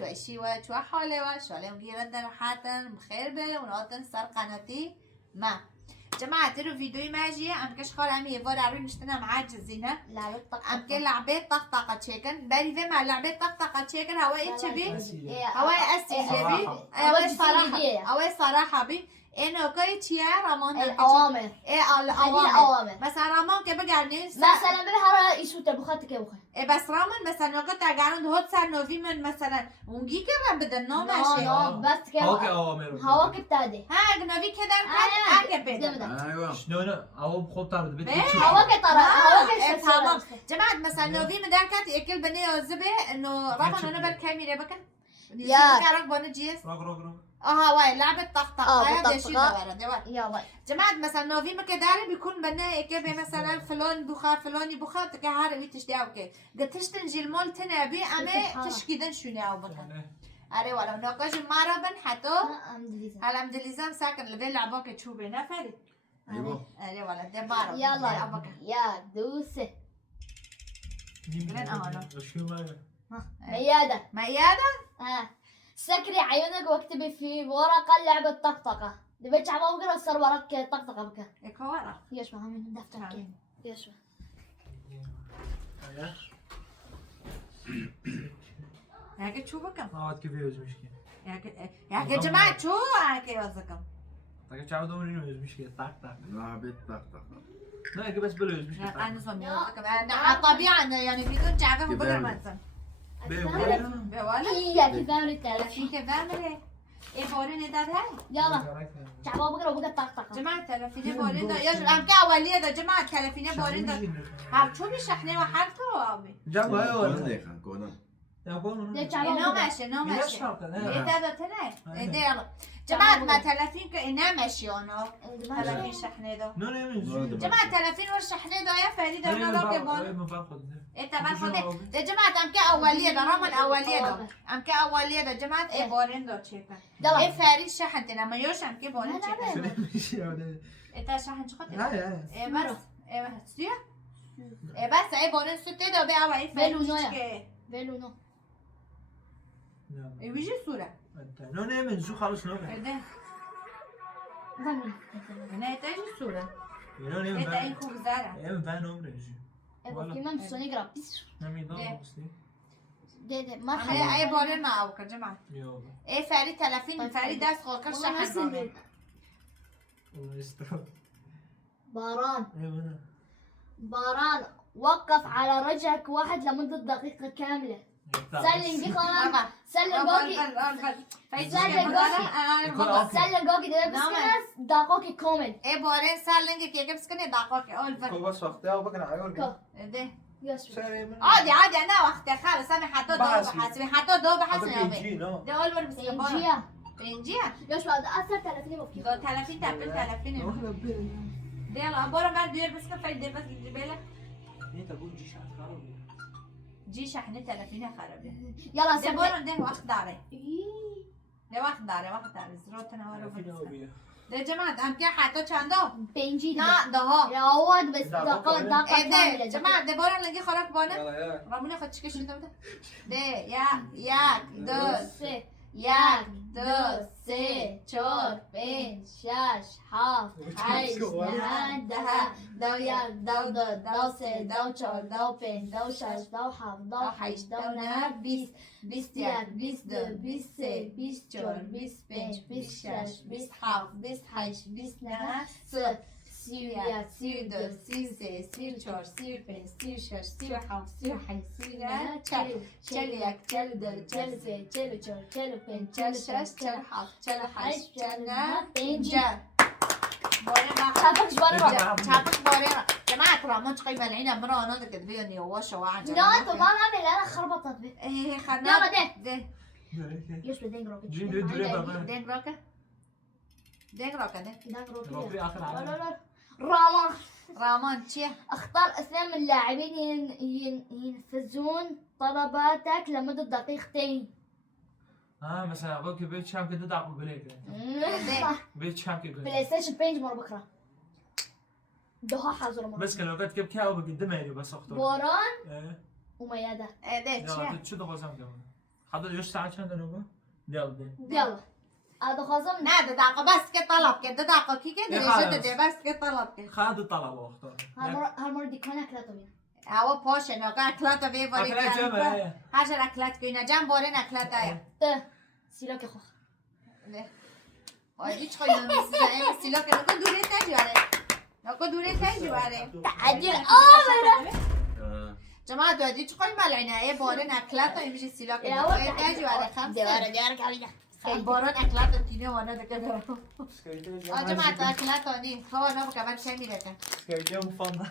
وشي وحولي وشالم جيرندن حاتن بخير بي ونوتن سر قناتي ما جماعة ترو فيديو ماجي ام كش خال عمي يفور عروي نشتنا معاجزينه لعبة طقطقة ام كل لعبة طقطقة تشيكن بالي في مع لعبة طقطقة تشيكن هواي تشبي هواي اسي بي هواي صراحة بي انه كوي تشيا رامون الأوامر ايه الأوامر بس رامون كبقى عني مثلا ببحر يسوت بخاتك يا بخي إيه بس رامن مثلا لو قطع قاعدون هوت صار نوفي من مثلا ونجي كمان بدل نو ماشي نو بس كيف هوك أوامر هواك بتادي ها نوفي كذا هاك بيدا ايوه شلون أو بخطر بيت هواك ترى هواك تمام جماعة مثلا نوفي مداركات يأكل بني وزبي إنه رامن أنا بالكاميرا بكا يا. كارك بونو جيس روك واي لعبة طقطقة هاي دشي بالطقطقة. دورة يا باي جماعة مثلا نوفي مكداري بيكون بنا يكبي مثلا فلون بخار فلوني بخار تكهاري ويتشتي اوكي قد تشتنجي المول تنبي أمي تشكيدن شوني او بكا أري ولا نوكاش مرة بن حتو هلا مدليزام ساكن لبين لعبوك تشوبي نفري ايوه أري ولا ده مرة يلا أبوك يا دوسة لين أهلا شو ما ميادة ميادة سكري عيونك واكتبي في ورقة لعبة طقطقة نبي تعبوا بكرة صار ورق طقطقة بكرة إكوارا يش ما هم دفتر كين يش هيك تشوفك كيف يوز مشكلة هيك جماعة شو هيك يوزكم طيب تعود أمرين يوز مشكلة طاق لعبة طقطقة لا بس بلو يوز مشكلة أنا نسمع يوزكم أنا طبيعة يعني بدون تعرفه بقدر ما نسمع بولا يا كيفان التلفي في كفامري إيه بورين ده هاي يلا تعبوا بكرة وبقى طقطقة جماعة تلفيني بورين ده يا أم كأولية ده جماعة تلفيني بورين ده هاب شو بيشحني وحالته أبي جابوا هاي كونان ولا يا خان كونان ليه إنه ماشي إنه ماشي إيه ده تناي إيه ده يلا جماعة ما تلفين كإنه ماشي أنا تلفين شحني ده نو يمين جماعة تلفين والشحني ده يا فريدة أنا لو كبون إيه طبعا خدي ده جماعة أم كأولية ده رامن أولية ده أم كأولية ده جماعة إيه بورين ده تشيكا إيه فريد شحن تنا ما يوش أم كبورين تشيكا إيه تا شحن شو خدي إيه بس إيه بس سيا إيه بس إيه بورين ستة ده بيعوا إيه فريد تشيكا بيلو نو إيه ويجي الصورة نو يمين شو خالص نو إيه ده ضمن هنا يتاجي الصورة نو إيه يمين ده إيه خوب زارع يمين فان عمري في من سونيجرا نمي ضل مستي ده مرحبا أي بورين ما أوكر جماعة يلا إيه فريد تلفين فريد داس خالكر شحن والله يستر باران ايوه باران وقف على رجلك واحد لمدة دقيقة كاملة سلم دي خلاص سلم جوكي سلم جوكي ده بس دقوكي كومنت إيه بورين سالنج كي جبس كني داقوك أول فرق بس وقتها وبكنا عيون ده يس عادي أنا وقت خالص أنا حطوا دوب حاسبي حطوا دوب حاسبي نو ده أول مرة بس انجيا بنجيها يس بعد أثر 30 مفكي دو 30 تقبل 30 ده يلا بورا ما دير بس كفاية دير بس جبالة انت قول جيش على الكهرباء جي شحنة 30 خرب يلا ده بورا ده وقت داري إيه. ده وقت داري زروتنا ورا ده جماعة أم كي حطوا چندو بنجي نا ده ها يا عوض بس دقة إيه ده كاملة جماعة ده بورا لقي خراب بانا رامونا خد شكش ده ده يا دو سه يك دو سه چهار پنج شش هفت هشت نه ده دو یک دو دو دو سه دو چهار دو پنج دو شش دو هفت دو هشت دو نه 20 21 22 23 24 25 26 27 28 29 30 31 32 33 34 35 36 37 38 39 41 42 43 44 45 46 47 48 49 چاپک باره جماعة رامون تقيم العين برا أنا ذكر بيني ووشة وعجل لا انتوا ما عامل انا خربطت بيه إيه خلنا يلا ده يش بدين روكي دين روكا دين روكا ده رامان رامان تشيه اختار اسامي اللاعبين ينفذون طلباتك لمدة دقيقتين مثلا اقول بيت شام كده دعوا بليك بيت شام كده بلاي ستيشن بينج مرة بكرة دوها حاضر مرة بس كانوا قد كيف كاو بقدمها لي بس اختار بوران وميادة ده تشيه شو ده غزام كمان حضر يوش ساعة كان نوبة يلا يلا هذا خازم نه ده دقیقه بس که طلب که ده دقیقه کی که یه درجه خلاص. ده بس که طلب که خالد الطلب واختار هالمرة دي كمان أكلته مين هوا پاشه نگاه اکلات وی باری أكلات جمع. هاجر اکلات که نجام بارین اکلات آیا سيلوك يا خوخ آیدی چه خواهی نمیسی زنه سیلا که نکن دوره تجواره نکن دوره تجواره تعجل جماعة دادی چه خواهی ملعنه ای بارین اکلات های میشه سیلا که نکن تجواره خمسه باران اکلات تینه وانه دکه دارم جماعة اکلات هانی هوا نبو که من چه میره که سكايتي مفضل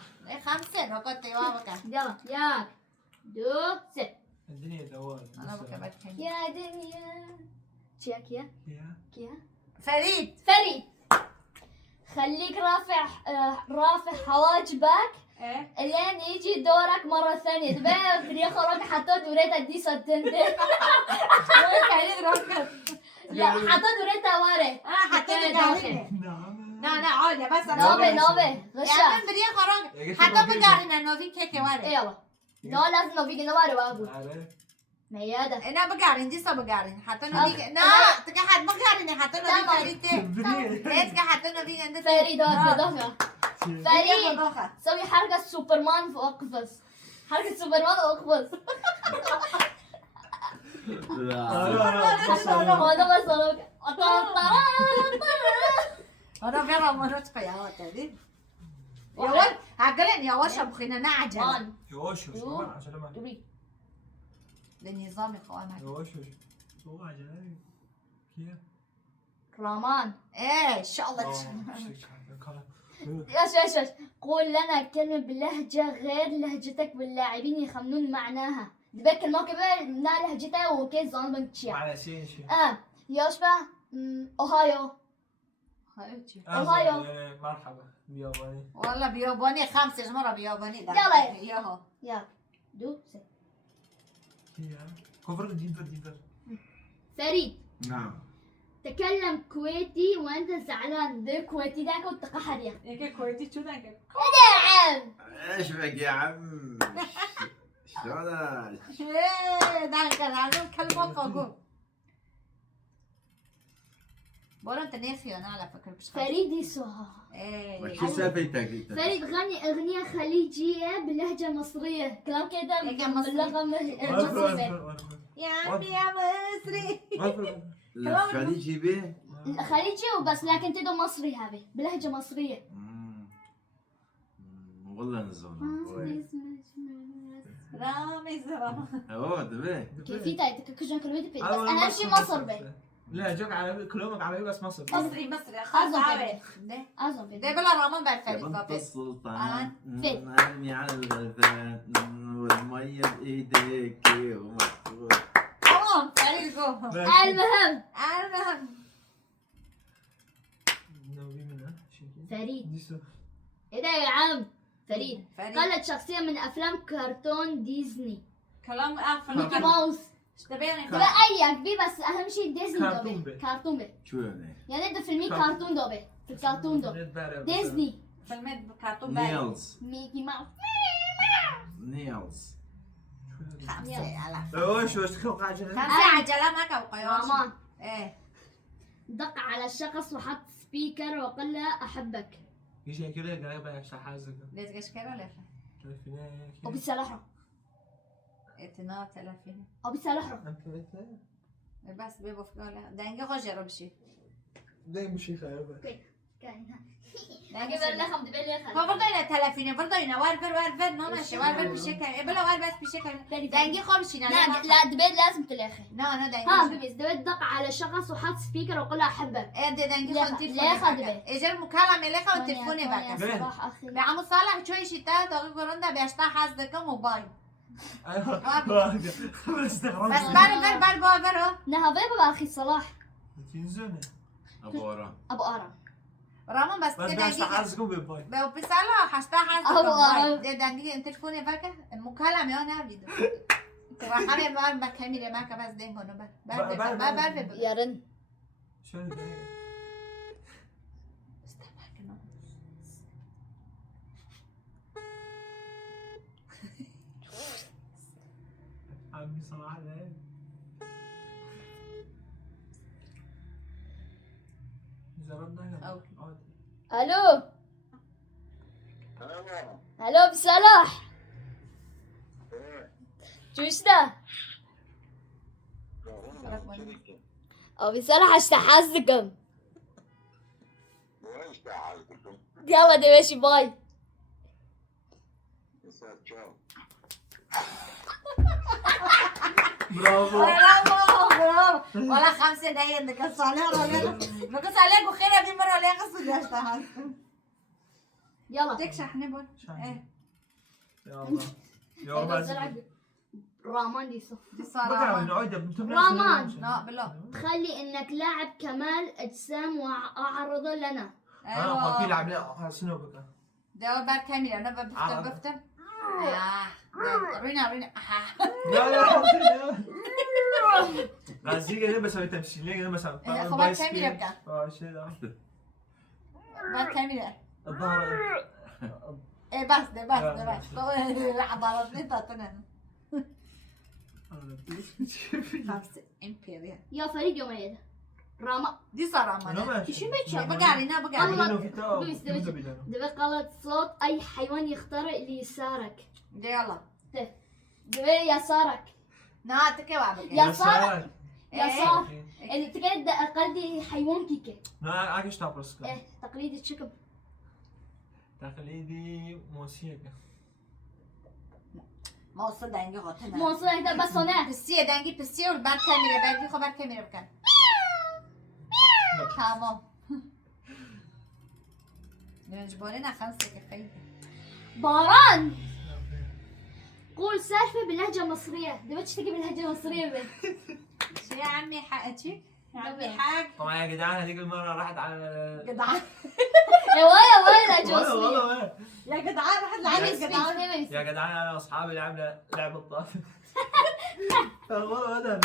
خمسه نکن تیوا بکن يلا ياك دو ست الدنيا دوار انا بكبر كم يا دنيا كيا كيا كيا فريد فريد خليك رافع حواجبك ايه الين يجي دورك مرة ثانية تبين تريخ روك حتى دوريت ادي سنتين فريد ركض لا حتى دوريت واري حتى داخل نعم لا عادي بس نوبة نوبة يعني غشاش بدي خرج حتى بقارن نوفي كيكه واري يلا نو لازم نوفي نواري واقول عارف ميادة انا بقارن دي صار بقارن حتى نوفي لا تك حد بقارن حتى نوفي فريد ليش حتى نوفي عند فريد دوخة فريد فريد سوي حركة سوبرمان واقفز حركة سوبرمان واقفز لا هذا بس انا بيرا مرات في عوات هذه يا ولد عقلين يا وش بخينا نعجل يوش عشان ما للنظام القوامي يوش هو عجلاني كيف رامان ايه ان شاء الله ايش قول لنا كلمة بلهجة غير لهجتك واللاعبين يخمنون معناها دبك الموقف من لهجته وكيف زون بنتشيا على شيء يشبه اوهايو أوهايو. مرحبا بياباني والله بياباني خمسة مرة بياباني ده يلا. ياهو يا دو ست كفر دينفر فريد نعم تكلم كويتي وانت زعلان ده كويتي داك وتقحريا هيك كويتي شو ده نعم ايش بك يا عم شلونك ايه ده كان عندهم كلمة فوقهم بقول انت ناسي انا على فكرة مش فريد يسوها ايه شو سالفتك فريد غني اغنية خليجية باللهجة المصرية كلام كده إيه كان مصري؟ باللغة يا عمي يا مصري الخليجي به خليجي وبس لكن تدو مصري هذه بلهجة مصرية والله نزول رامز رامز اوه دبي كيف تايتك كجون كلمة بس اهم شيء مصر بي لا جوك عربي كلامك عربي بس مصر مصري خلاص عارف اظن ده بي بلا رمان بعد يا فريد بنت بابي السلطان فين؟ ارمي على الغزال والمية بايديك ومسكوت تمام فريد جو المهم المهم فريد ايه ده يا عم فريد قالت شخصية من افلام كرتون ديزني كلام ميكي ماوس تبين تبقى اي بي بس اهم شيء ديزني كرتون دوبي بي. كرتون بي شو يعني؟ يعني ده فيلمي كرتون دوبي في الكرتون دو ديزني فيلم كرتون باين نيلز ميكي ماوس نيلز خمسة على وش كم عجلة خمسة عجلة ما كان رامان ايه دق على الشخص وحط سبيكر وقال له احبك يجي كده قريبا يشتحازك ليش قش كده ليش وبيسلحه اتنا تلافين وبيسلحه بس بيبو في قولة دنجي غجر بشي دايما مشي خيبة جيب اللخم دبل هو لخم برضه هنا تلافين برضه هنا وارفر نو ماشي وارفر بشي كان بلا وار بس بشي كان دنجي خمسين لا لا دبل لازم تلخي لا دنجي ها بيبي دبل دق على شخص وحط سبيكر وقال له احبك ايه دي دنجي ليه خون تلفوني ليه خد بقى بالك؟ اجى المكالمة لك والتلفوني بقى صباح اخي بعمو صالح شوي شتات اغي قرندا بيشتا حاسدك موبايل بس بار بار نها بابا اخي صلاح تنزل ابو ارام ابو ارم رامون بس بس كده بيشتحازكم بالباي بسالة حاستا حاسدك موبايل دي دنجي تلفوني بقى المكالمة انا فيديو راح اعمل ما كاميرا معك بس دين هنا بار يا رن شو ده عمي صلاح ده الو الو ابو صلاح شوشنا ابو صلاح اشتحزكم يلا دمشي باي برافو برافو والله 5 دقايق نقص عليها نقص عليها وخيرها دي مرة ولا قصد اشتغل يلا تكشح نبل ايه يلا يلا رامان دي صف دي صراحة رامان. لا بالله تخلي انك لاعب كمال اجسام واعرضه لنا اه في لاعب لا سنوبك ده بار كاميرا انا بفتر رينا لا لا لا زي كده بسوي تمثيل كده مثلا خبر كاميرا بقى اه شيء ده بار كاميرا الظهر ايه بس عضلات تاتنا 5 امبيريا يا فريق يوم عيد راما دي صراحة شو بتشوف بقارينا دبي قالت صوت اي حيوان يخترق ليسارك دي يلا دبي يسارك نا تكوا يسارك يسار اللي تقعد قلدي حيوان كيكه لا ايش تابرس ايه تقليدي تشكب تقليدي موسيقى ما وصل دنگی خاطر موصل هذا بس هنا پسیه دنگی پسیه و بر کمیره بگی خب بر کمیره بکن تمام نجبوري خمسة كفاية باران قول سالفة باللهجة المصرية دبي تشتكي باللهجة المصرية بيه شو يا عمي حقتك يا عمي حق طبعا يا جدعان هذيك المرة راحت على جدعان يا ويا لهجة مصرية والله يا جدعان راح لعبة جدعان يا جدعان انا واصحابي لعبنا لعبة طاف والله هذا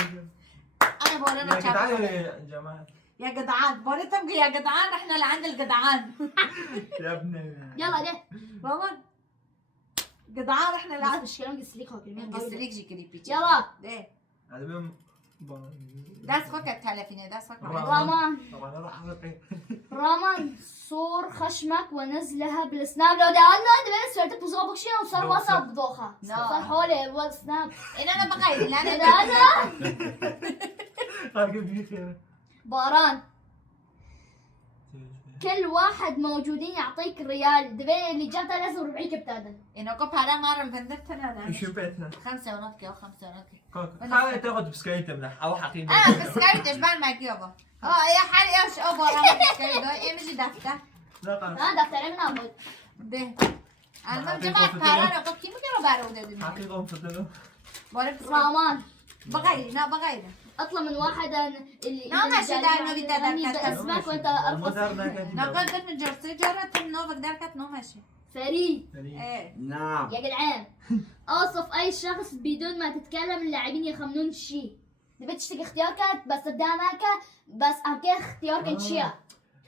انا بورينا يا جدعان يا جماعة يا جدعان بوريتهم يا جدعان احنا لعند الجدعان يا ابني يلا ده رومان جدعان احنا بس لعند مش كلام قصليك هو كلمة قصليك جي كلي بيتي يلا ده هذا بيوم داس فوق التلفينة داس فوق رامان طبعا انا راح رامان صور خشمك ونزلها بالسناب لو ده انا دبي سويت بوزوبك شيء وصار واتساب بدوخة صار حولي والسناب انا بغير لا ده انا انا ارقم خير باران كل واحد موجودين يعطيك ريال دبي اللي جابته لازم ربعي كبتاده انه كو بارا مارا الفندت انا ايش بيتنا 5 ونص او 5 ونص هذا تاخذ بسكايت منح او حقيقي انا بسكايت اشبال معك يابا يا حالي ايش ابو انا بسكايت ايه مش دافته لا خلاص دفتر من ابو ده انا جماعه بارا انا كنت كيف كانوا بارو ده حقيقة مفضلة رامان بغير لا بغير اطلع من واحد اللي لا ماشي ده انه بدي ادرك اسمك وانت ارقص نقول من جرسي جرت نوفك داركت نو ماشي فريد ايه نعم يا جدعان اوصف اي شخص بدون ما تتكلم اللاعبين يخمنون الشيء تبي تشتكي اختيارك بس قدامك بس ام كده اختيارك شيء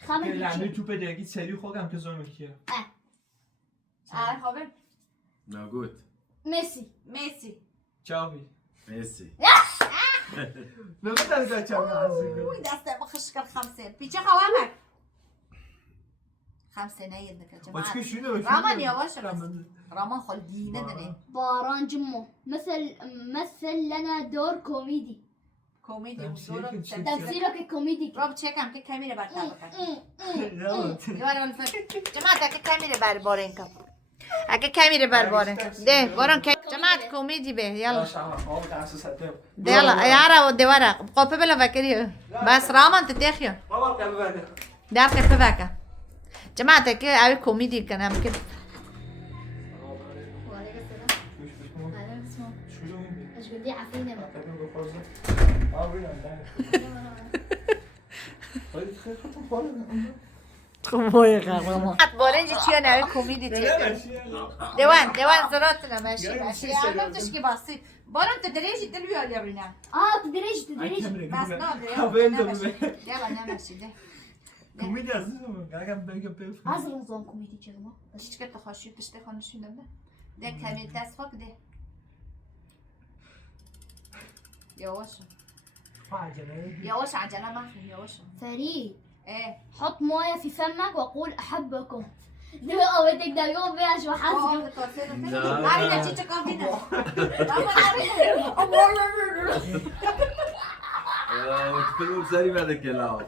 خمن لعنه الشيء تو بده اگه سری خودم که زوم کیه خبر موجود ميسي ميسي چاوی ميسي نمیدونم که چاوی وي دست بخش كل 5 بيجي خوامك 5 نايدك يا وش جماعه شنو رامان يا وش رامان خلدينا ده باران جمو مثل لنا دور كوميدي كوميدي تمثيلك وصورة تشيك. تمثيلك كوميدي روب تشيك عم كاميرا بارتابك يلا يوانا الفر جماعة اكي كاميرا بار بورين كم اكي كاميرا بار بورين ده بورن جماعة كوميدي به يلا ده يلا يارا ودي ورا قوبي بلا فكري بس رامان تتاخيو دار كيف فاكا جماعة اكي اوي كوميدي كان عم كده ايش بدي عفينه بورين جي تشيو اوي كوميدي ديوان زراتنا ماشي ماشي يا عم تشكي بسيط بورن تدريجي تلوي ولا رينا تدريج بس نو يلا نمشي ده Komedi yazdım kanka ben yapıyorum. هذا نظام كوميدي جرمه تشتكي تخشي تشتكي خنشي ده ده كامل تاسفك ده يا وش Facele. يا وش عجلة ما في يا وش فريد ايه حط مويه في فمك وقول احبكم. او تقدر يقوم بيها شو حاسس. لا. عارفه تشيتشا كوفينا وتفلموا بسري بعد الكلام.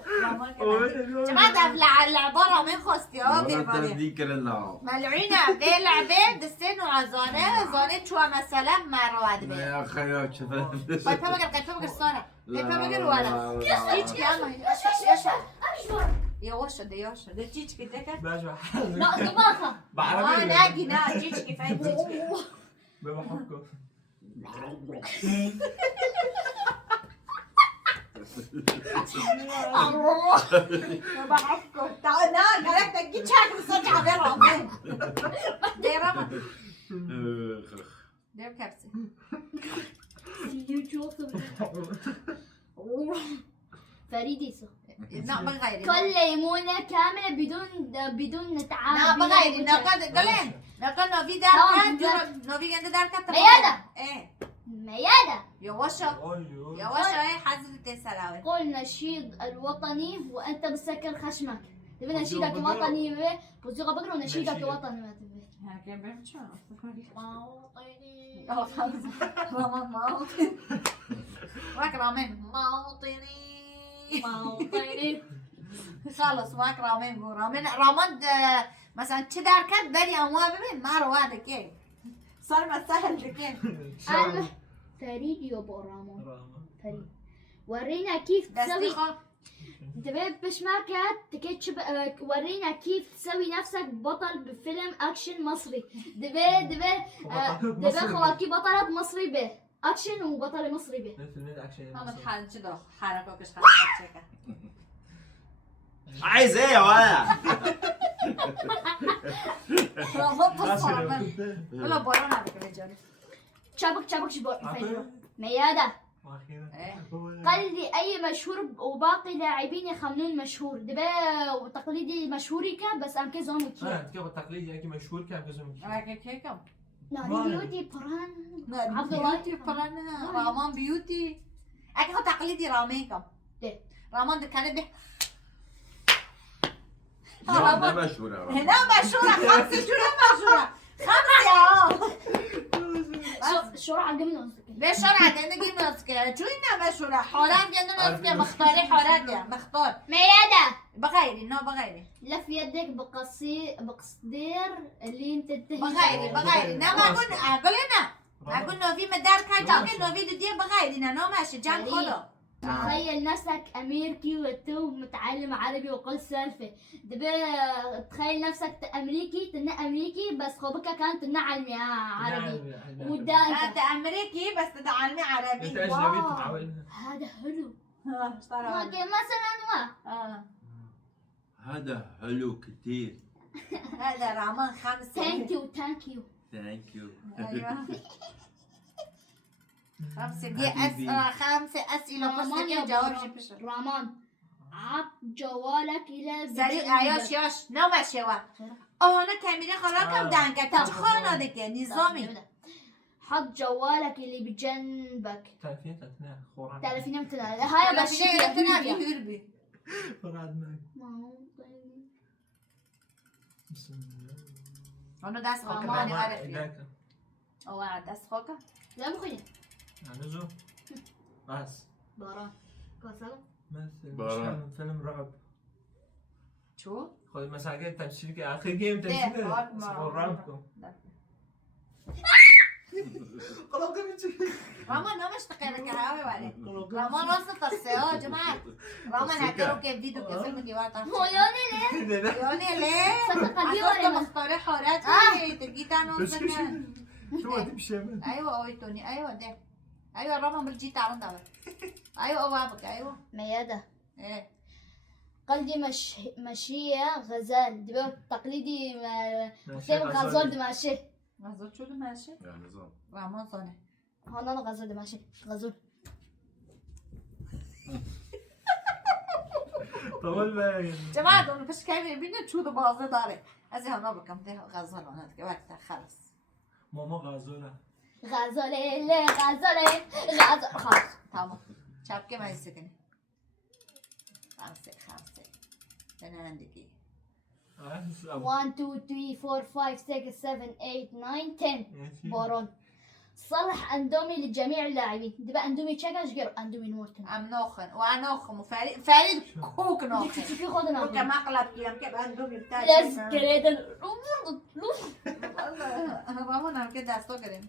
جماعة العبارة من خواستي مرات ذكر الله. ملعونة بلعبة دستين وعزانة زانة شو مثلا مرة لا يا أخي يا شفت. قد فمقر صورة قد فمقر ولا تيجي أما يوش ده تيجي كده باجوا لا طباخه. بعربي ناجي تيجي فاهم بحكوا ما بحكوا تعال نار قالك تجي شاك بصوتي عبير عمان ديرما دير كبسة فريدي لا بغيري كل ليمونة كاملة بدون تعب. لا بغيري قالين نقول نوفي داركات نوفي عند داركات ميادة. ايه ميادة. يا وشا ايه حزرة السلاوي قل نشيد الوطني وأنت بتسكر خشمك. تبي نشيدك وطني بوزيغة بقر ونشيدك وطني ما تبي. ها كيف بعمل شو موطني. رامان موطني واك رامين موطني خلص واك رامين قول رامين مثلا تدار كد بني أموال بمين ما روادك كيف صار ما سهل كيف أنا فريد يابا رامون. فريد ورينا كيف تسوي. دستيخة تبي بشماكة تكتشب ورينا كيف تسوي نفسك بطل بفيلم أكشن مصري. دبي خواكي بطلة مصري به أكشن وبطل مصري به. فيلمين اكشن ما بتحال شدو حركة كش حركة عايز ايه يا ولد؟ رامون تصور ولا بورونا بك رجالي شابك شبور. ميادة. واخيرا قال لي أي مشهور وباقي لاعبين يخمنون مشهور. دبي وتقليدي مشهوري بس أم كزون وكي. كيف التقليد يعني مشهور كان كذا راكي كيكم نادي بيوتي بران. عبد الله. بيوتي برانا رامان بيوتي اكيد تقليدي راميكم ليه؟ رامان ده كان به لا ده مشهور يا رب. هنا مشهورة 5 شهور مشهورة 5 شو راح أقول بشرع عندنا جيم نسكي شو إنها مشهورة حالات عندنا نسكي مختاري حالات يا مختار ميادة. بغيري نو بغيري لف يدك بقصدير اللي انت تنتهي. بغيري نا ما أقول أقول إنه في مدار كاي تاكل إنه في دي بغيري نو ماشي جان خلو تخيل نفسك أمريكي وتوب متعلم عربي وقل سالفة. دبي تخيل نفسك أمريكي تنا أمريكي بس خوبك كانت تنا علمي عربي. ودا أنت أمريكي بس تتعلمي انت عربي اجنبي تتعامل هذا حلو. اشترى مثلا هذا حلو كتير. هذا رامان 5 ثانك يو ثانك يو. ثانك يو. أيوه 5 أسئلة بس كيف جاوب بشر رامان عط جوالك إلى سريع ياش نو ماشي وا أنا كاميرا خلاكم دانكا تخانه دكتور نظامي حط جوالك اللي بجنبك. 30 تتنا خوران 30 امتنا هاي بس شيء بشي لكن هذه يربي خوران بسم الله أنا داس خوك ما أنا عارف أو داس خوك لا مخيل يعني زو بس باران كوسا مثل باران. فيلم رعب شو؟ خذ مساقين تمثيل آخر جيم تمثيل رعبكم رامان ما مش تقير كهاوي وعليه رامان وصل السيارة جماعة رامان هتروا كيف فيديو كيف فيلم ديوات هو يوني ليه؟ يوني ليه؟ صدق أصلا اليوني مختاري حورات تلقيتها نوصل شو تمشي من ايوه اويتوني ايوه ده ايوه الرمى بالجيت على دابا ايوه اوابك ايوه ميادة. ايه قلدي مشية غزال دبي تقليدي سيم غزال دماشي. غزول شو اللي ماشي؟ يا نظام. رامان صانع هون أنا غزال دماشي غزول. طول بالك جماعة دول بس كاين بينا تشو بازı داري ازي هنا بكم ده غزال انا وقت خلص ماما غازوله غزالة غزال خلاص تمام شابكي ما يسكني 5 أنا عندك 1 2 3 4 5 6 7 8 9 10 بارون. صلح اندومي لجميع اللاعبين. دابا اندومي تشاكا شقر اندومي نورتن. أم نوخن وأنوخم فريد كوك ديك نوخن تشوفي خذنا. كوك ما قلب كيام كيف عندهم بتاعي لاز كريدن. رامون هم كده استقرن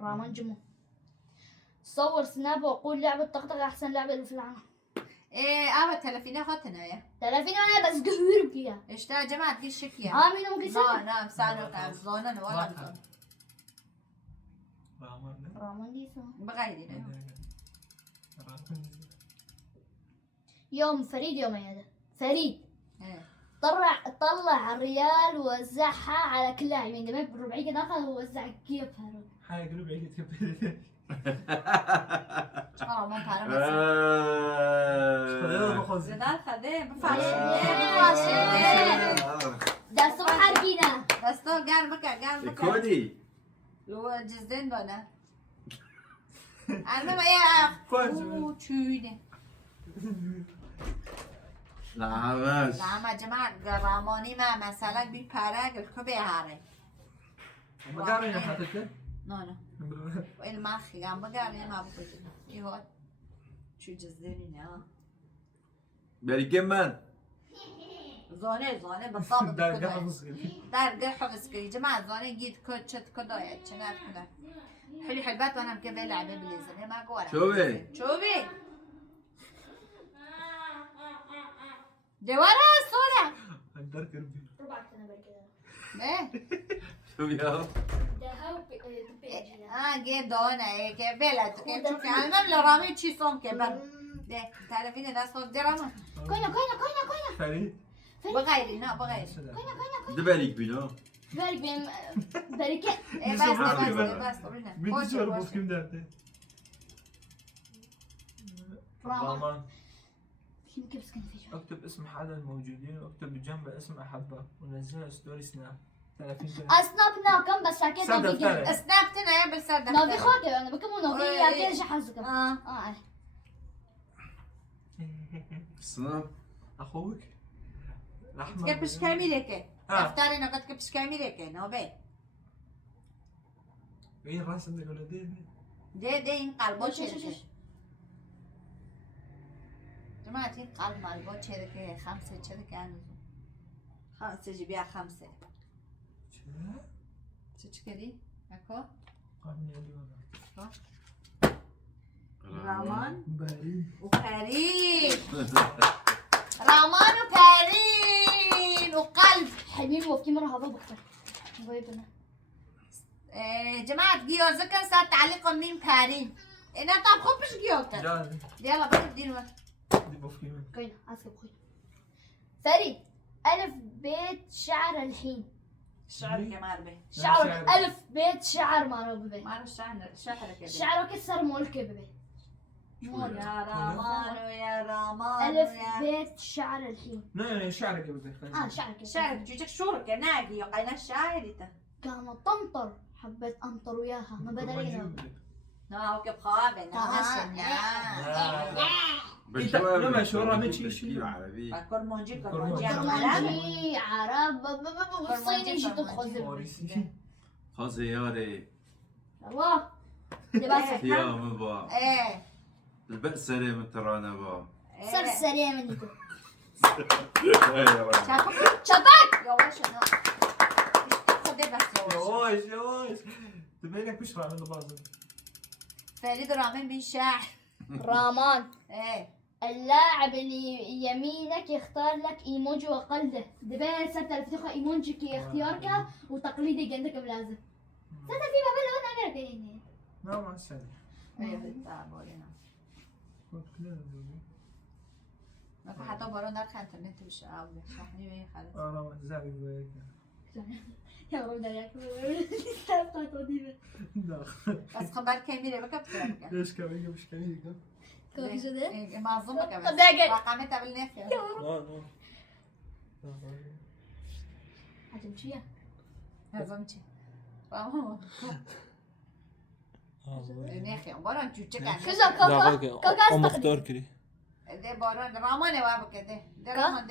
رامان جمو. صور سناب وقول لعبة طقطقة أحسن لعبة في العالم. إيه أبا تلفيني خدتنا يا تلفين أنا بس قهور بكيا. إيش تا جماعة دي الشكية آمين ممكن لا سنة. نعم سانو كان زونا ولا بزون رامان دي سنة. بغيري يوم فريد يوم هذا. فريد إيه طلع الريال ووزعها على كل لاعبين. دمك بالربعية كده أخذ ووزع كيف هارون. حاجة قلوب عيد كبيرة. رامون كان بس خذيها بخذ. زدان خديه ده الصبح حركينا. بس تو قال بكا كودي لو جزدين دونا المهم يا أخو تشويني لا بس لا ما جماعة راموني ما مثلا بيبارك الكبي هاري ما قارين حتى نو والماخي قام بقاري ما بقول يهود شو جزديني ها بري كمان زوني بالضبط دار قحص. دار قحص كي جماعة زوني جيت كوتشت كدوية شنات كده حلي حلبات وانا مكبل لعبة بليزر ما قولا شوفي جوارا الصورة الدار كربي. ربع سنة بركة. ايه شو يا جيت دونا ايه كبلة كيف شوفي المهم لو رامي شي صوم كبر ده تعرفين ده صوت درامة كوينا. فريد. بغيري لا بغيري ده بريك بينو بارك بين بركة. ايه بس قولنا مين تشرب بس كم دارته؟ رامان. يمكن بس كان في شيء. اكتب اسم حدا الموجودين واكتب جنبه اسم احبه ونزلها ستوري سناب 30 سنة. أسناب ناكم بس أكيد صدق نوفي ترى. جيم. سنابتنا يا بس نوفي خاطر أنا بكمل نوفي إيه. أكيد شحذكم. سناب اخوك احمد. كيفش كاميرك اختاري نقد كيفش كاميرك نوبي ايه راس عندك ولدين؟ دي ينقلبوا وش- شركة جماعة ينقلب مالبو شركة 5 شركة يعني 5 جيبيها 5 تشكري اكو رامان بارين وبارين رامان وبارين وقلب حلوين وفي مرة هذا بختار. جماعة جيو ذكر صار تعليق من بارين انا طب خبش جيوكا جاد يلا بدي دينوا دي بوفيمن. كوينا أسكب خوي. فريد ألف بيت شعر الحين. الشعر كمان به شعر شعر. ألف بيت شعر ما ربي بي. ما أعرف شعر كده شعره كسر مولك بي. يا رامان ويا رامان ألف ويا بيت شعر الحين. لا شعرك يا بدي. شعر كسر. شعر جوجك شورك ناقي يقينا الشاعر انت كانت تمطر. حبيت أمطر وياها ما بدرينا. ناو كيف خابن بس لما شو رامي شي تشكيل عربي كل مونجي كل كرمونجي. مونجي كرمانجي عرب الصيني شي تدخل. خزياري الله. لباس يا مبا ايه البأس سلام ترانا با صار سريع منكم. شافك شبك. يا وش انا خدي بس يا وش يواش تبينك وش رامي البازل. فريد رامين بن شاعر رامان. ايه اللاعب اللي يمينك يختار لك ايموجي وقلده. دبي ستة الفتخة ايموجي كي اختيارك وتقليدي عندك بلازم. ستة في بابل وانا انا كاينين. لا ما السنة. ايه بالتعب ولينا ما حتى برون دارك انترنت مش عاوز شحني وين خلاص انا زعبي بويك. يا رب دايك. بس خبر كاميرا بكبر ليش كمان مش كمان كوكي جدا. ما اظن كمان طب داقل. رقمتها بالنفي لا هتمشيها. هزمتي فاهمه نخي عبارة عن جوجك كذا كوكا كوكا استخدم. كري. ده باران رامان وابك ده رامان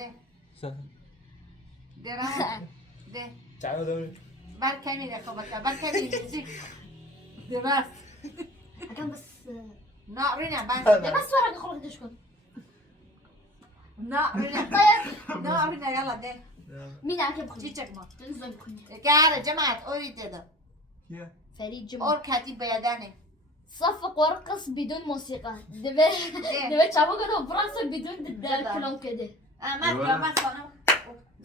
ده رامان ده تعالوا دوري. بر کمی ده خب بر کمی موزیک ده بس حكم بس ناقرنا بس ده بس ورقة خلق تشكن ناقرنا يلا ده مين عاكب خلق؟ چی چکما تنزل بخلق گاره جماعت اوری ده فريد جمع اور کتیب بیادانه صفق وارقص بدون موسيقى دبي شافوا كده برقصك بدون كلام كده ما ما صانو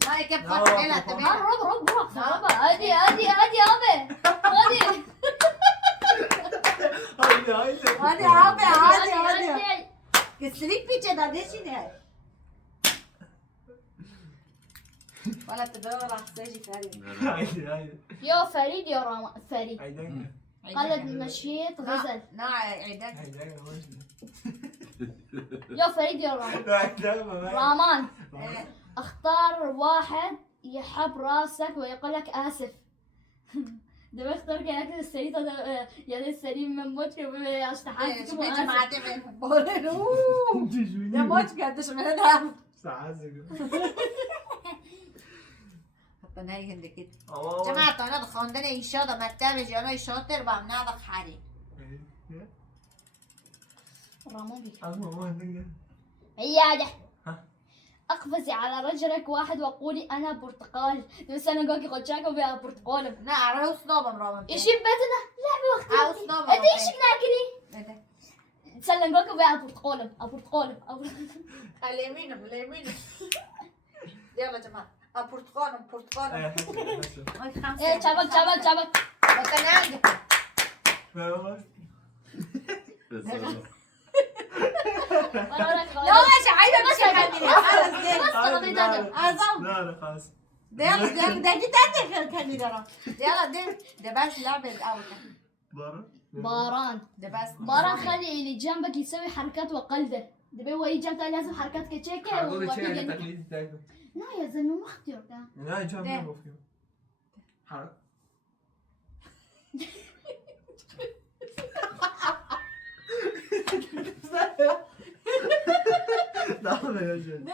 ما يكب خاطر لا تبي رب برقص هادي هادي هادي هادي هادي هادي كسريك بيجي ده ديشي نه ولا تدور راح تسجي فريد يا فريد يا راما فريد قلد مشيت غزل نا عيدك يا فريد يا راما رامان اختار واحد يحب راسك ويقول لك اسف ده بختار كأنك السريط يعني السريم من موتك واشتحات بيجي معدي من بولن يا موتك قديش من هنا حتى ناي هندي كده جماعة أنا خواندن إيشادا مكتب جانا شاطر بامنا ده خاري رامان عيادة اقفزي على رجلك واحد وقولي انا برتقال بس انا قاكي قدشاك وبيها برتقال نا عرهو سنوبا مرامان ايشي بيتنا لعبي وقت عاو سنوبا انت ايشك ناكلي سلم قاكي وبيها برتقال اليمين يلا جماعة برتقال ايه شابك وتناقض لا يا عايزة مش كملي أعظم لا خلاص. ده جيت أنت كملي يلا ده بس لعبة الأول باران ده بس باران خلي اللي جنبك يسوي حركات وقلده ده هو يجي جنبك لازم حركات كتشيكه لا يا زلمه ما اختيار ده لا جنب حرك لا يا جن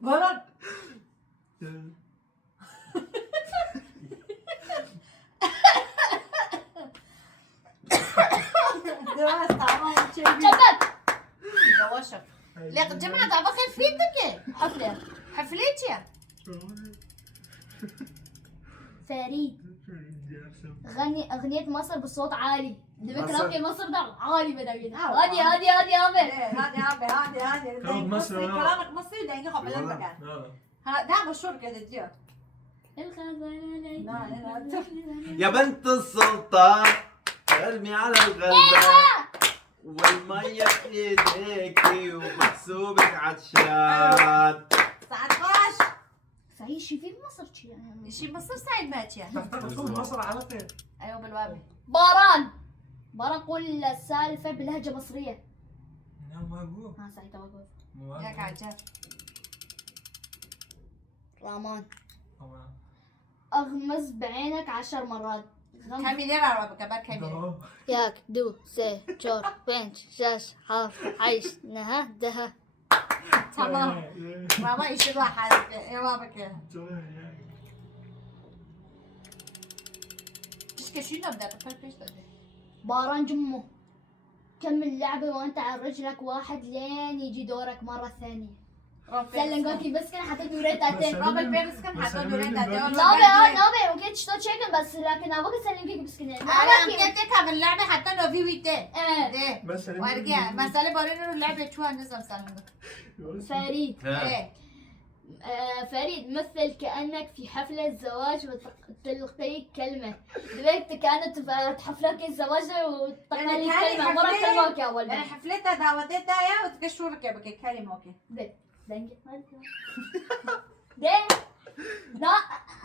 باران ده بس تعمل شيء شبك دوشك لا جماعة ده بخير فيتك حفلتي فريد غني أغنية مصر بصوت عالي ده كلام مصر ده عالي بدا كده هادي كلامك مصري كلامك مصري ده يجي قبل المكان ده مشهور كده ديو يا بنت السلطان ارمي على الغلبان والمية في ايديكي ومحسوبك عطشان 19 صحيح شي في مصر شي مصر سعيد ماتيا مصر على خير. ايوه بالوابل باران قول السالفة بلهجة مصرية ما اقول ها صحيح توقف ياك عجب رامان اغمز بعينك 10 مرات كم ليرة ربك كبر كم ياك دو سي شور بنش شاش حرف عيش نها دها تمام ماما يشيل واحد ايه بابك ايش كشينا بدك تفرفش ده باران جمو كمل لعبة وانت على رجلك واحد لين يجي دورك مرة ثانية سلم قولكي بس كان حطيت وريتاتين قبل بيبس كان حطوا دوريتاتين نوبي ممكن تشتو تشيكن بس لكن ابغى اسلم كيك بس كده انا مكتك قبل اللعبة حتى لو في ويتين ايه ده وارجع مسألة بورينا اللعبة شو هنزل سلم فريد ايه فريد مثل كأنك في حفلة زواج وتلقي كلمة دلوقتي كانت حفلة الزواج وتلقي كلمة مرة كلمة يا ولد انا حفلتها دعوتها يا وتكشورك يا بكي كلمة اوكي ده لا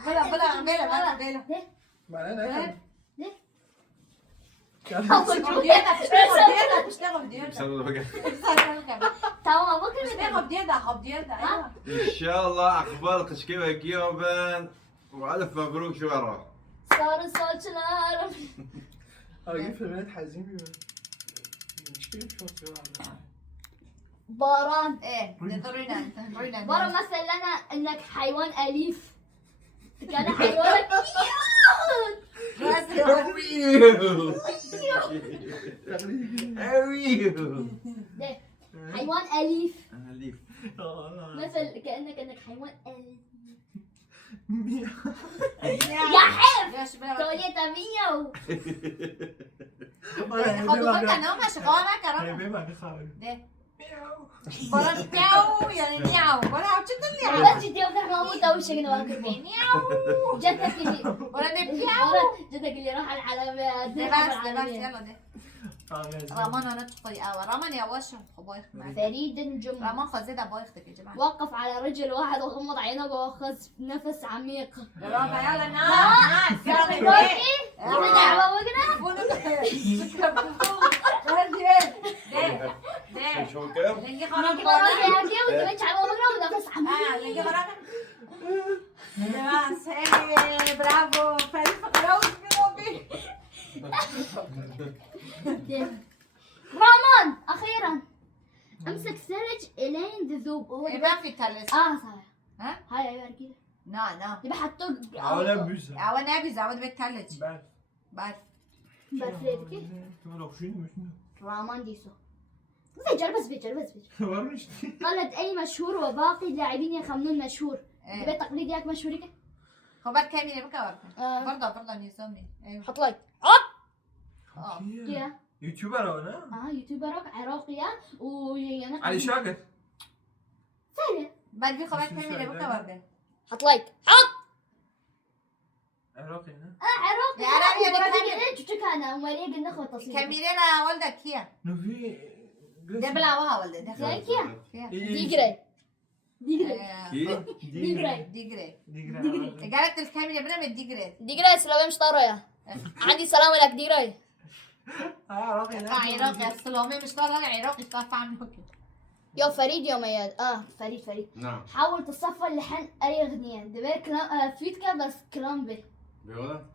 بلا معناها ان شاء الله اقبال قشكيوه جيوبن والف مبروك شوارع صار العالم اجيب في البنات حزيني باران. ايه دورينا باران مثل لنا انك حيوان اليف. كان حيوان كيوت. ده حيوان اليف. مثل كانك حيوان اليف. يا حيف توليتا ميو. خدوا بالك انهم اشغال كرم برا مياو يعني مياو برا وشتن بس جدي وكان موجود اول شيء كنا واقفين مياو جدك اللي برا مياو جدك اللي راح العلامة. بس يلا ده رامان انا تشقي رامان يا واش خبايخ فريد الجمهور رامان خزيدة بايختك يا جماعة وقف على رجل واحد وغمض عينه واخذ نفس عميق. برافو يلا ناس يلا دعوة وقنا. شو كيف؟ لنجي نجي خرام وراك يا كيو وتبيت على وقنا ونفس عميق. لنجي خرام برافو فريد فقراوي بنوبي رامان اخيرا امسك ثلج الين تذوب. هو يبان في تلس صحيح. ها هاي ايوه كذا. نا يبقى حطوه ولا بوسه عوان نبي زود بتلج بعد بعد برفليك. لو شنو مش رامان ديسو فجر بس فجر. ورنيش قالت اي مشهور وباقي اللاعبين يخمنون مشهور. إيه. تبي تقليد ياك مشهور كده. خبر كامل بك آه. برضه نيسومي ايوه حط لايك. كده. يوتيوبر انا يوتيوبر عراقية ويعني علي شاكر سهلة. بعد في خبر كامل بك برضه حط لايك. حط. عراقي انا عراقي. يا عربي يا مراتي كامل. كده تشوفك انا وماريا قلنا اخوة تصوير. كاميرينا والدك كيا نو في ده بلاوها ولد ده زي كيا. كيا ديجري. كيف؟ ديجري. قالت الكاميرا بلا من ديجري ديجري سلام مش طارية. عندي سلام لك ديجري. عراقي عراقي السلامي مش طالع عراقي صافع عنه كده يا فريد يا مياد. فريد نعم حاول تصفى لحن اي اغنية. دبي كلام فيتكا بس كلام به. بيقول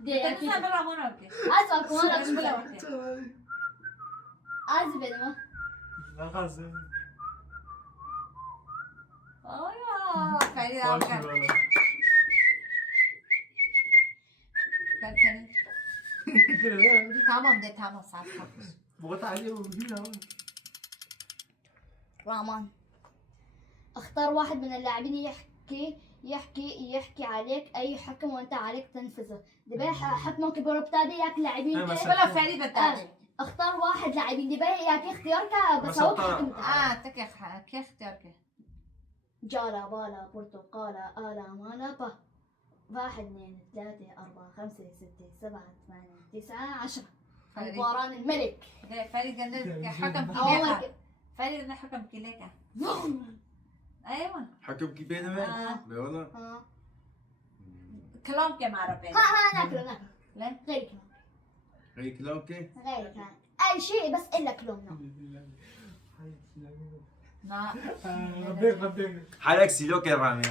دي تنسى برا منو اوكي اسمع كمان بس بلا اوكي ازبل ما لا غازي ايوه فريد اوكي تمام ده تمام صح بغيت عليه وفينا رامان اختار واحد من اللاعبين يحكي عليك اي حكم وانت عليك تنفذه. دبي حكمه كبر بتاعي ياك لاعبين ولا فريد بتاعي اختار واحد لاعبين دبي ياك اختيارك بس هو حكم. تك كيف اختيارك جالا بالا برتقالة آلا مالا با 1 2 3 4 5 6 7 8 9 10. مباراة الملك. فريد قال حكم كليكا فريد حكم كليكا ايوه حكم كيف بينهم؟ بيقول كلام كم عربي ناكله لا غير كلام. غير كلام كيف؟ غير كلام اي شيء بس الا كلامنا. حالك سيلو كرامي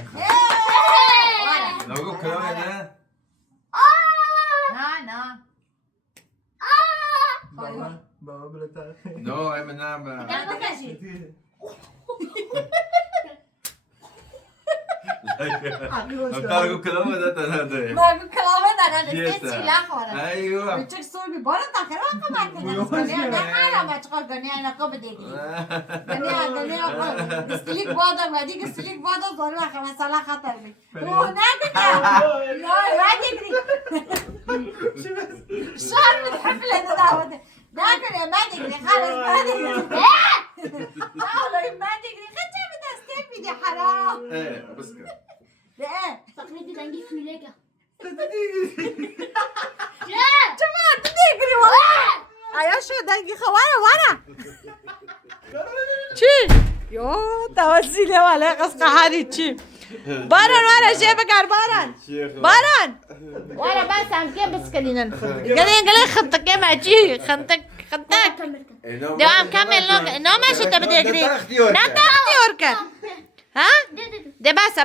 لو كلام انا نا بابا بلا نو انا نعم اختار كلام ده تنادي ما اقول كلامه انا نسيت لا خورا ايوه بتشك صور ببارة تاخر ما كنا ده حالا ما تقول غني انا قبل دي غني استليك بعض ما ديك استليك بعض ضروري خلاص على خطر بي وهناك لا ما تدري شهر بالحفلة ده دعوة ده ما تدري خلاص ما تدري لا ما تدري خدتها بتستفيد يا حرام ايه بس كده ايه تقليدي تنجي في ليكا. جماعة تجري ورا ايوه شو دقي ورا چی یو توسیله ولی قصد حالی چی باران ورا شيء بقار باران ورا بس عم كيف بس قلينا قلينا خنطك يا معجي خنطك دوام كمل نو ماشي تبدي اجري لا تاخدي وركه ها ده بس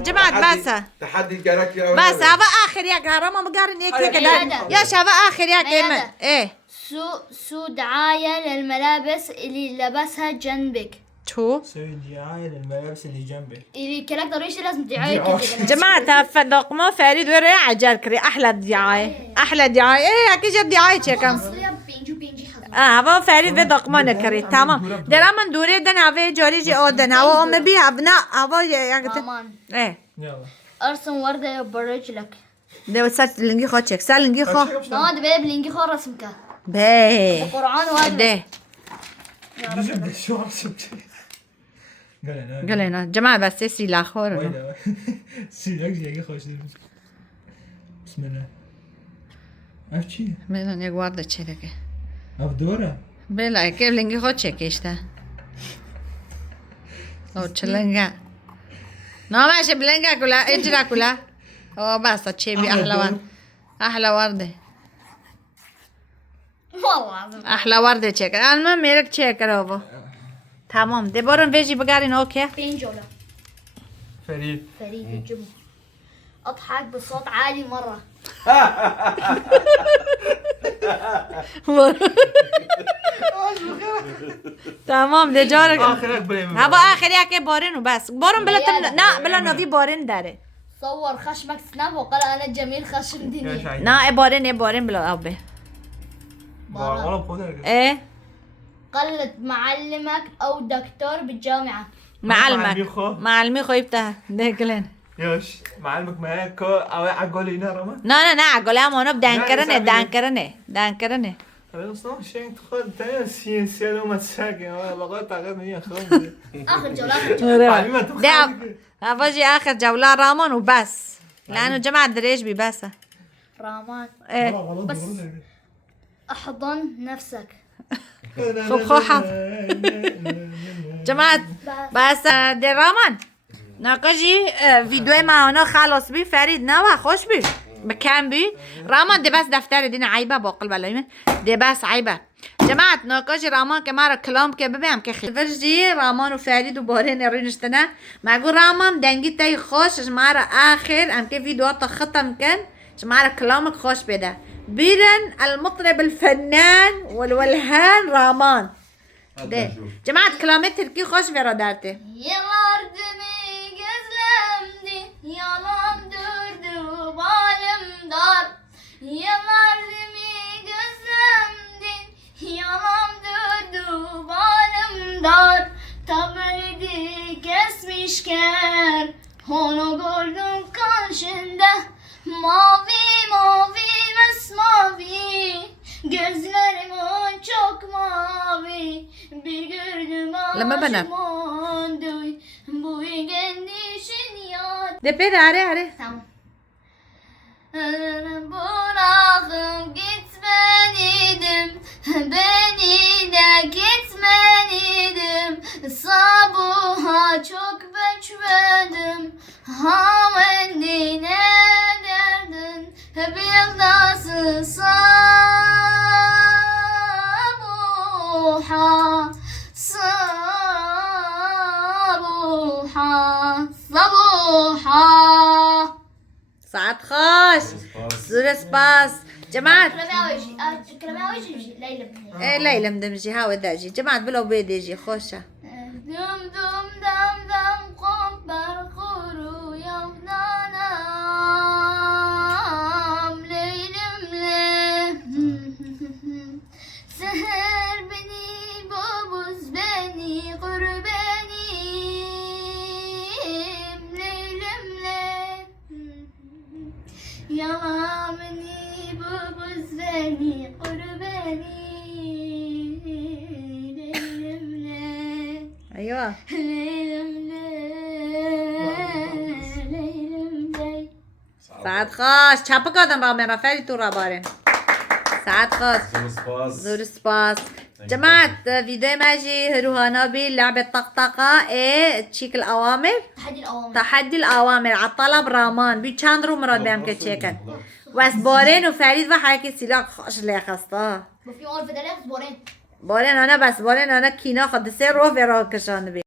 جماعة بس تحدي كراك يا بس هذا آخر يا كهرما مقارن هيك كده يا شباب آخر يا كلمة إيه سو دعاية للملابس اللي لبسها جنبك. شو سوي دعاية للملابس اللي جنبك. اللي كلك ضروري لازم دعاية كده. جماعة فندق ما فريد وري عجل كري أحلى دعاية أحلى دعاية إيه أكيد جد دعاية كم هذا فريد بدق ما نكري تمام درا من دوره دن هوا جوری آدن هوا أم بی هوا هوا رامان إيه يلا. ارسم وردة برجلك. ده وصلت لنجي خو تشك سال لنجي خو ما ده بيه بلينجي خو رسمك. به القرآن وهذا. ده ده شو عصبت؟ قال لنا جماعة بس سيلا خور سيلاك جاي خوش. بسم الله. أفشي. من یک وارد چه دیگه أفدورة. بله که لنگی خود چه کشته او چلنگا نه ماشي بلنگا کلا اجرا کلا او بس چه بی احلى ورده والله العظيم. احلى ورده چه کرد الان من میرک چه کرد تمام ده برون ویجی بگارین اوکی بينجولا. فريد. فريد الجمعة. اضحك بصوت عالي مرة. تمام ده جارك آخرك بريم. هبا آخر ياكي بارين وبس بارون بلا نا بلا نوفي بارين داره صور خشمك سناب وقال انا جميل خشم يا دنيا. شايف. نا بارين بلا أبي والله بقولك. ايه قلت معلمك او دكتور بالجامعة. معلمي خويبتها ده كلين ياش معلمك معاك أو عقولي هنا رما. نا عقولها مونو دان كرنه خلاص شيء تخل تاني سياسة لو ما تساقي بقول تعقد مني خلاص. اخر جولة. معلمة ده هباجي آخر جولة رامون وبس لأنه جماعة دريج بباسة رامان ايه بس احضن نفسك. خب حظ جماعة بس ده رامان ناقشی ویدیو ما اونا خلاص بی فرید نه خوش بی بکن بی رامان ده بس دفتر دین عیبه باقل بلای من ده بس عیبه جماعت ناقش رامان که ما را کلام که ببینم که خیلی فرجی رامان و فرید و بارین رینشتنه مگو رامان دنگی تای خوش ما را آخر ام که ویدیو تا ختم کن ما را کلامک خوش بده بیرن المطرب الفنان والولهان رامان ده جماعت کلامت ترکی خوش برادرته Yıllardır gözlemdi, yalan durdu balim dar. Yıllardır gözlemdi, yalan durdu balim dar. Tabredi kesmişken, onu gördüm karşında. Mavi masmavi, gözlerim çok mavi. Bir gördüm Lama bana. aşkım duy, bu genişin yad. ده بره اره Tamam. Bırakıp gitmelidim, beni de gitmelidim. Sabaha çok bekledim, hamendi ne derdin, bir nasıl sabuha, sabuha. ساعات خوش زور سباس جماعة كلامي أول شيء ليلى. ايه ليلى مدمجي هاو داجي جماعة بلو بيديجي خوشة Dum dum dam dam komper kuru yavdanam Leylimle Seher beni babuz beni kur benim Leylimle Yalan beni babuz beni kur benim Leylimle ايوه ساعات خوش چپا کردن را من رفری تو را بارن ساعات خوش زور سپاس جماعة فيديو ماجي هروهانا بلعبة طقطقة ايه تشيك الأوامر تحدي الأوامر عطلب رامان بي چند رو مراد بهم که چیکن وس بارن و فرید و حرکت سلاک خوش لیخستا بارن انا بس بارن انا کینا خود سه رو فرا کشان بی